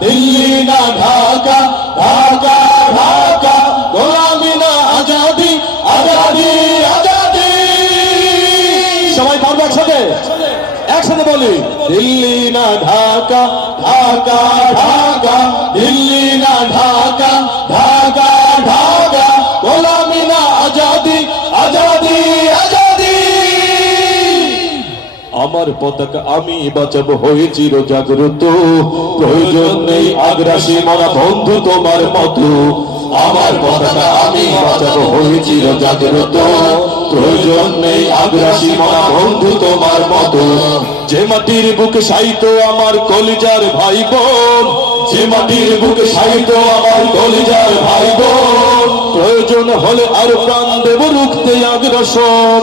দিল্লি না ঢাকা ঢাকা ঢাকা গোলামি না আজাদি আজাদি আজাদি। সবাই পারব একসাথে? একসাথে বলি। দিল্লি না ঢাকা ঢাকা ঢাকা দিল্লি না ঢাকা ঢাকা। আমার পতাকা আমি বাঁচাবো, হয়ে চির জাগ্রত প্রয়োজন নেই আগ্রাসী মরা বন্ধু তোমার মতো। আমার পতাকা আমি বাঁচাবো, হয়ে চির জাগ্রত প্রয়োজন নেই আগ্রাসী মরা বন্ধু তোমার মতো। যে মাটির বুকে সাইতো আমার কলিজার ভাই বোন যে মাটির বুকে সাইতো আমার কলিজার ভাই বোন প্রয়োজন হলে আর প্রাণ দেব রুখতে আগ্রাসন।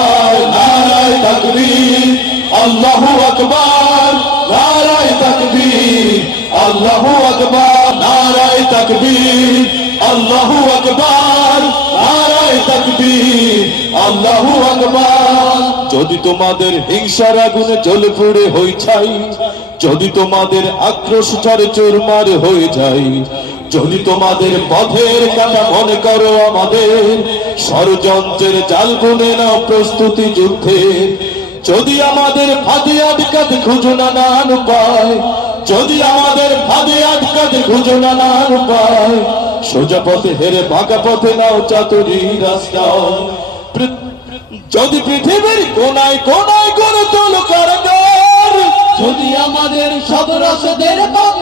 যদি তোমাদের হিংসার আগুনে জ্বলে পুড়ে হই যদি তোমাদের আক্রোশ ঝড়ে চুরমার হয়ে যায়, যদি তোমাদের পথের কাটা মনে করো আমাদের ষড়যন্ত্রের জাল বুনে নাও প্রস্তুতি যুদ্ধে। যদি আমাদের ফাঁদে আটকাতে খুঁজো নানান উপায় যদি আমাদের ফাঁদে আটকাতে খুঁজো নানান উপায় সোজা পথে হেরে বাঁকা পথে নাও চাতুরি রাস্তাও পৃ- যদি পৃথিবীর কোনায় কোনায় করে তোলো কারাগার, যদি আমাদের সদরসদের দ্বার